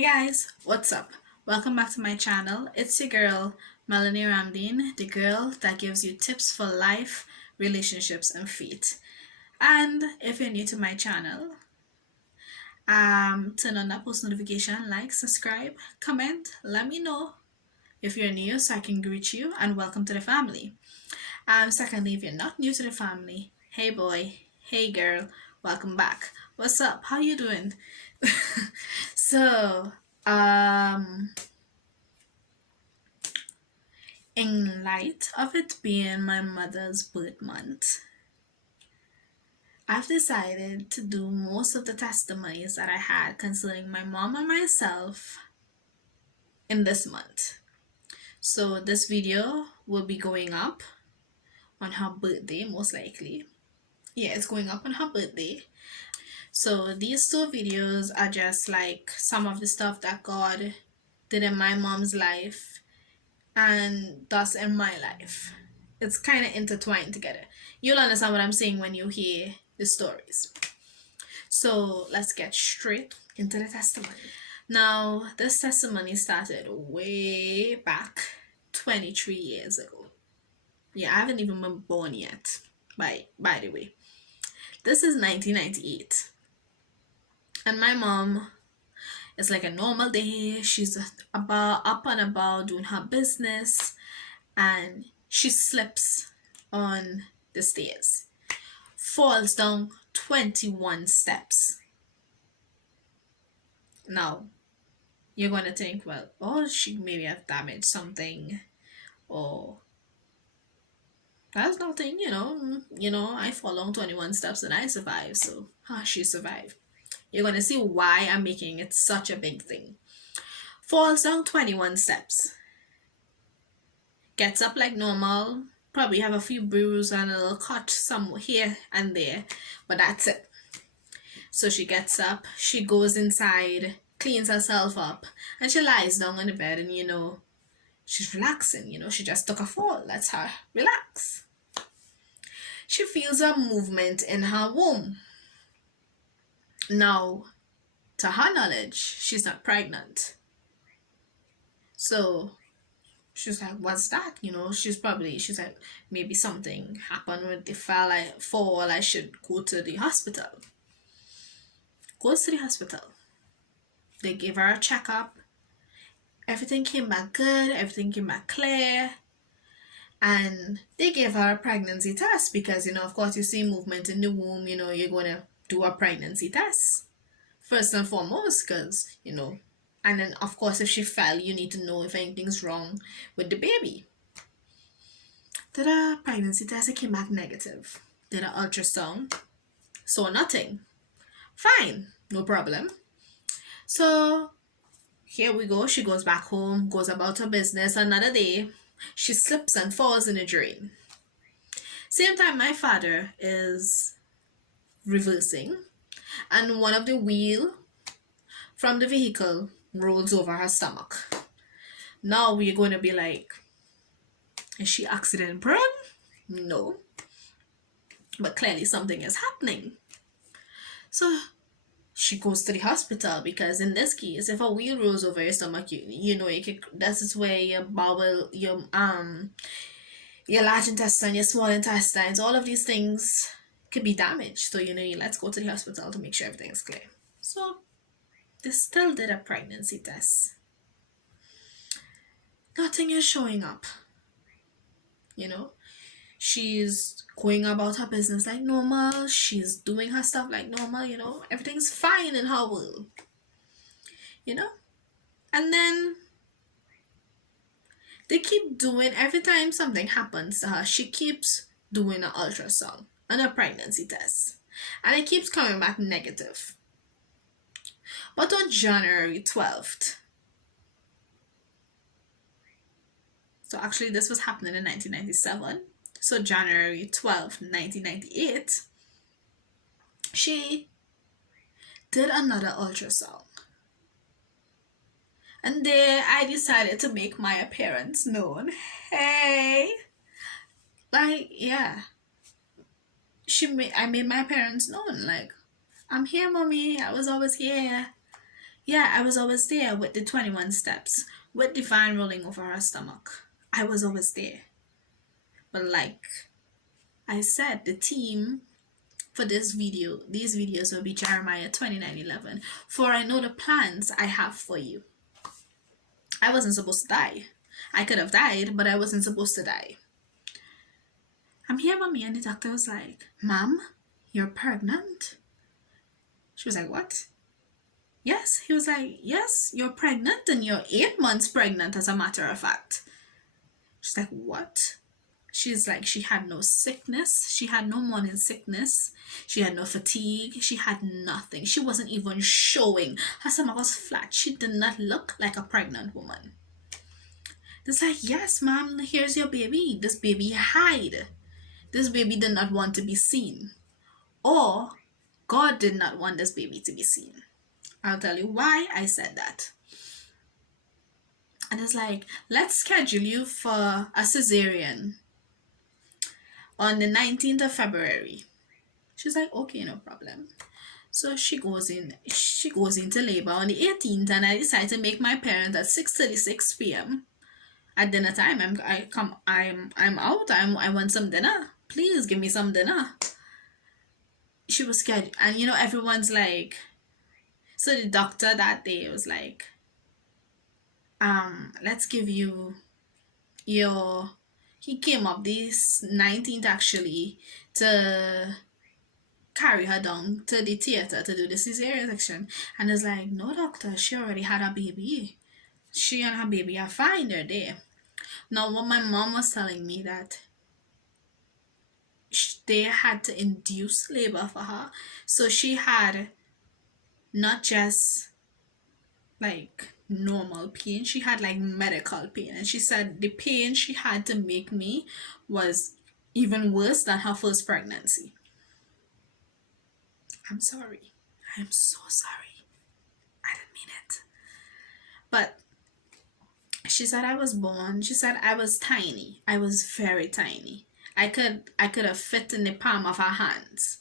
Hey guys, what's up? Welcome back to my channel. It's your girl, Melanie Ramdeen, the girl that gives you tips for life, relationships, and feet. And if you're new to my channel, turn on that post notification, like, subscribe, comment, let me know if you're new so I can greet you and welcome to the family. Secondly, if you're not new to the family, hey boy, hey girl, welcome back. What's up? How you doing? so, um, in light of it being my mother's birth month, I've decided to do most of the testimonies that I had concerning my mom and myself in this month. So this video will be going up on her birthday, most likely. Yeah, it's going up on her birthday. So these two videos are just like some of the stuff that God did in my mom's life and thus in my life. It's kind of intertwined together. You'll understand what I'm saying when you hear the stories. So let's get straight into the testimony. Now, this testimony started way back 23 years ago. Yeah, I haven't even been born yet, by the way. This is 1998. And my mom, it's like a normal day. She's about up and about doing her business, and she slips on the stairs, falls down 21 steps. Now, you're going to think, well, oh, she maybe have damaged something, or that's nothing, I fall down 21 steps and I survive, so she survived. You're going to see why I'm making it such a big thing. Falls down 21 steps, gets up like normal, probably have a few bruises and a little cut somewhere here and there, but that's it. So she gets up, she goes inside, cleans herself up, and she lies down on the bed, and she's relaxing. She just took a fall. Let's her relax. She feels a movement in her womb. Now, to her knowledge, she's not pregnant. So she's like, what's that? She's like, maybe something happened with the fall. I should go to the hospital. Goes to the hospital. They give her a checkup. Everything came back good. Everything came back clear. And they gave her a pregnancy test because, of course, you see movement in the womb, you're going to do a pregnancy test. First and foremost, because, and then, of course, if she fell, you need to know if anything's wrong with the baby. Did a pregnancy test, it came back negative. Did an ultrasound, saw nothing. Fine, no problem. So here we go. She goes back home, goes about her business. Another day, she slips and falls in a drain. Same time, my father is reversing, and one of the wheel from the vehicle rolls over her stomach. Now we're going to be like, is she accident prone? No. But clearly something is happening. So she goes to the hospital because in this case, if a wheel rolls over your stomach, that's where your bowel, your large intestine, your small intestines, all of these things could be damaged. So let's go to the hospital to make sure everything is clear. So they still did a pregnancy test. Nothing is showing up. She's going about her business like normal. She's doing her stuff like normal. Everything's fine in her world. And then they keep doing, every time something happens to her, she keeps doing an ultrasound and a pregnancy test. And it keeps coming back negative. But on January 12th, so actually this was happening in 1997. So January 12th, 1998, she did another ultrasound. And there I decided to make my appearance known. Hey! Like, yeah. I made my appearance known. Like, I'm here, mommy. I was always here. Yeah, I was always there with the 21 steps, with the fan rolling over her stomach. I was always there. But like I said, the theme for these videos will be Jeremiah 29:11. For I know the plans I have for you. I wasn't supposed to die. I could have died, but I wasn't supposed to die. I'm here, mommy, and the doctor was like, Mom, you're pregnant? She was like, what? Yes. He was like, yes, you're pregnant, and you're 8 months pregnant, as a matter of fact. She's like, what? She's like, she had no sickness. She had no morning sickness. She had no fatigue. She had nothing. She wasn't even showing. Her stomach was flat. She did not look like a pregnant woman. It's like, yes, mom, here's your baby. This baby hide. This baby did not want to be seen. Or God did not want this baby to be seen. I'll tell you why I said that. And it's like, let's schedule you for a cesarean on the 19th of February. She's like, okay, no problem. So she goes into labor on the 18th, and I decide to make my parents at 6:36 p.m. At dinner time. I'm out. I want some dinner. Please give me some dinner. She was scared, and everyone's like, so the doctor that day was like, let's give you your. He came up this 19th actually to carry her down to the theater to do the cesarean section, and it's like, no, doctor, she already had a baby. She and her baby are fine. They're there. Now, what my mom was telling me that they had to induce labor for her, so she had not just like normal pain, she had like medical pain, and she said the pain she had to make me was even worse than her first pregnancy. I'm sorry. I'm so sorry. I didn't mean it. But she said I was born. She said I was tiny. I was very tiny. I could have fit in the palm of her hands.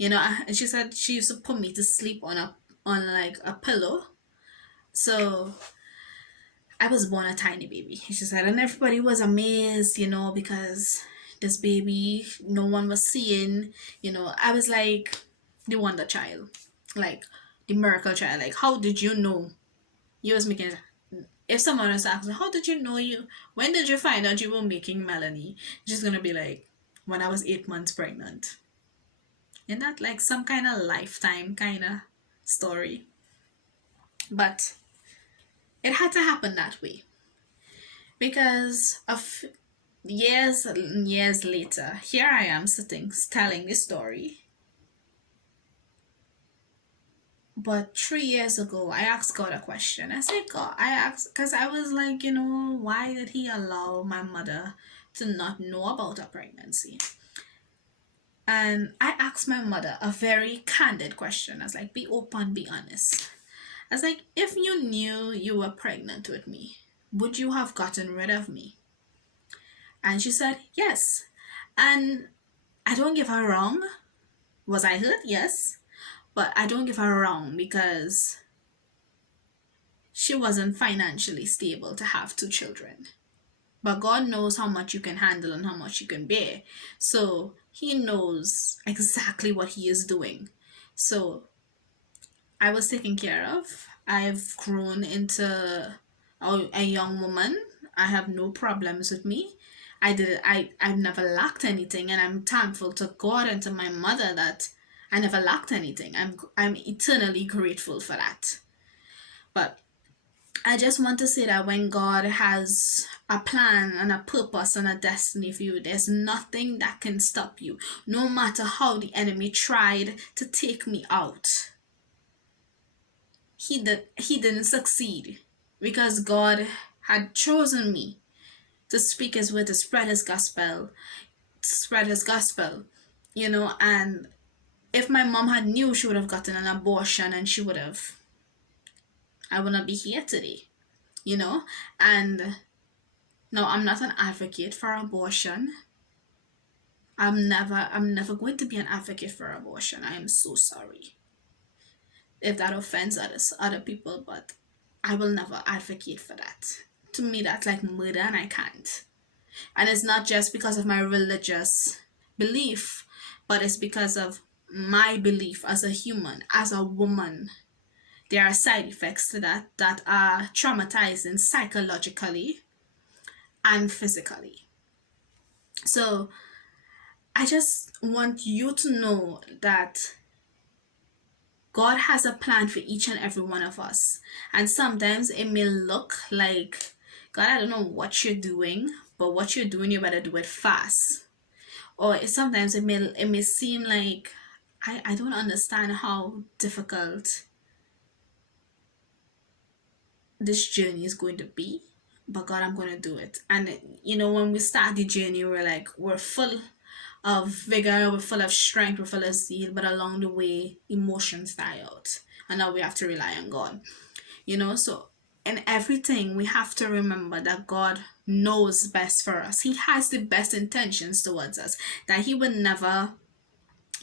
And she said she used to put me to sleep on like a pillow. So I was born a tiny baby. She said, and everybody was amazed, because this baby no one was seeing. I was like the wonder child, like the miracle child. Like, how did you know? You was making. If someone was asking, how did you know you? When did you find out you were making Melanie? She's gonna be like, when I was 8 months pregnant. Isn't that like some kind of lifetime kind of story? But it had to happen that way because of years and years later, here I am sitting telling this story. But 3 years ago, I asked God a question. I said, God, I asked, because I was like, why did He allow my mother to not know about her pregnancy? And I asked my mother a very candid question. I was like, be open, be honest. I was like, if you knew you were pregnant with me, would you have gotten rid of me? And she said, yes. And I don't give her wrong. Was I hurt? Yes. But I don't give her wrong because she wasn't financially stable to have 2 children. But God knows how much you can handle and how much you can bear. So He knows exactly what He is doing. So I was taken care of. I've grown into a young woman. I have no problems with me. I've never lacked anything, and I'm thankful to God and to my mother that I never lacked anything. I'm eternally grateful for that. But I just want to say that when God has a plan and a purpose and a destiny for you, there's nothing that can stop you. No matter how the enemy tried to take me out, he didn't succeed because God had chosen me to speak His word, to spread His gospel, and if my mom had knew, she would have gotten an abortion, and I would not be here today, and no, I'm not an advocate for abortion. I'm never going to be an advocate for abortion. I am so sorry. if that offends other people, but I will never advocate for that. To me, that's like murder, and I can't. And it's not just because of my religious belief, but it's because of my belief as a human, as a woman. There are side effects to that that are traumatizing psychologically and physically. So I just want you to know that God has a plan for each and every one of us. And sometimes it may look like, God, I don't know what you're doing, but what you're doing, you better do it fast. Or sometimes it may seem like, I don't understand how difficult this journey is going to be, but God, I'm going to do it. And when we start the journey, we're full of vigor, we're full of strength, we're full of zeal, but along the way, emotions die out. And now we have to rely on God. So in everything, we have to remember that God knows best for us. He has the best intentions towards us, that He would never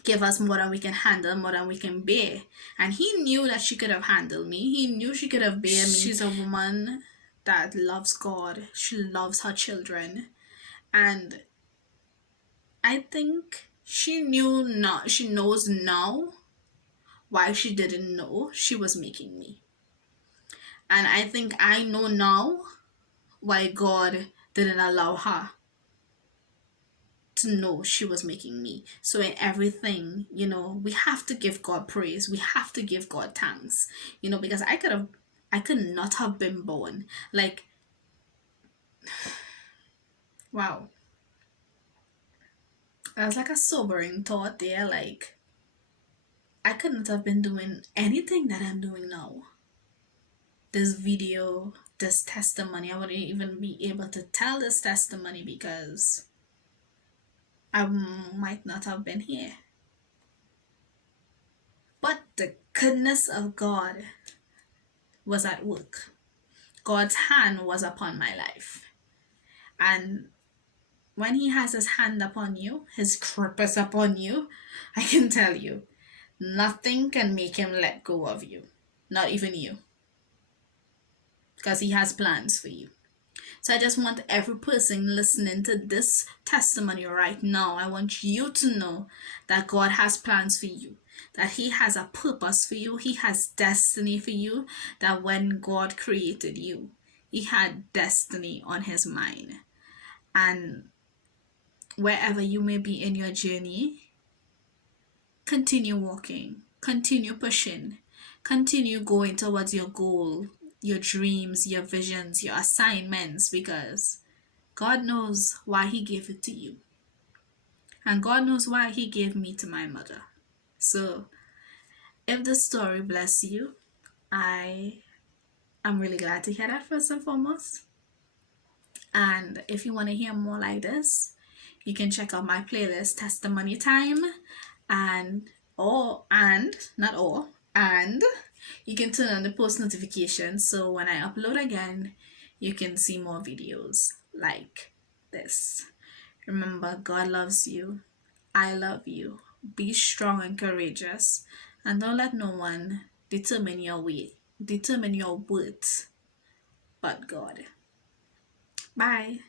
give us more than we can handle, more than we can bear. And He knew that she could have handled me. He knew she could have bared me. She's a woman that loves God. She loves her children. And I think she knows now why she didn't know she was making me. And I think I know now why God didn't allow her to know she was making me. So in everything, we have to give God praise. We have to give God thanks. Because I could not have been born. Like, wow. That was like a sobering thought there. Like, I could not have been doing anything that I'm doing now. This video, this testimony, I wouldn't even be able to tell this testimony because I might not have been here. But the goodness of God was at work. God's hand was upon my life. And when He has His hand upon you, His grip is upon you, I can tell you, nothing can make Him let go of you. Not even you. Because He has plans for you. So I just want every person listening to this testimony right now, I want you to know that God has plans for you, that He has a purpose for you, He has destiny for you, that when God created you, He had destiny on His mind. And wherever you may be in your journey, continue walking, continue pushing, continue going towards your goal, your dreams, your visions, your assignments, because God knows why He gave it to you. And God knows why He gave me to my mother. So, if the story bless you, I am really glad to hear that first and foremost. And if you want to hear more like this, you can check out my playlist Testimony Time, and not all, and you can turn on the post notifications so when I upload again, you can see more videos like this. Remember, God loves you. I love you. Be strong and courageous, and don't let no one determine your worth but God. Bye.